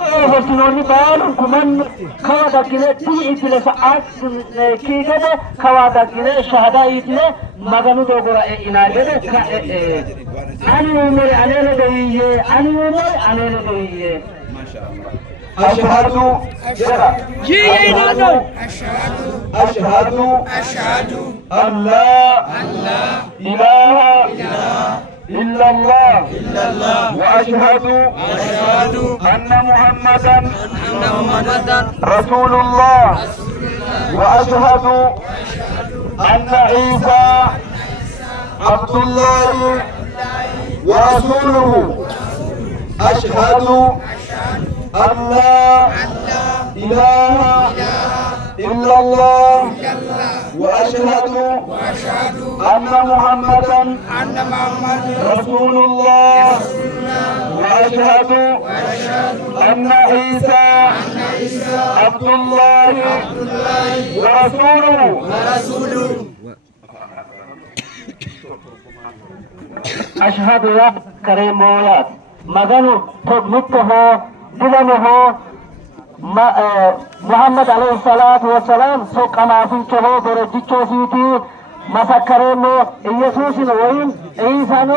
Fortunoni baalun kuman kawada gile ti itile saat ki gede kawada gile shahada itile maganu dogora inagede ani umar anele doiye ani umar anele doiye أشهد أشهد أن لا إله إلا الله وأشهد أن محمدا رسول الله وأشهد أن عيسى عبد الله ورسوله أشهد أن لا إله إلا الله وأشهد أن محمدا رسول الله وأشهد أن عيسى عبد الله ورسوله أشهد يا كريمويات مغنو تبنته دلنه محمد عليه الصلاة والسلام سوق ما فيته برجيته سيتي مسكرينه يسوع وين إنسانه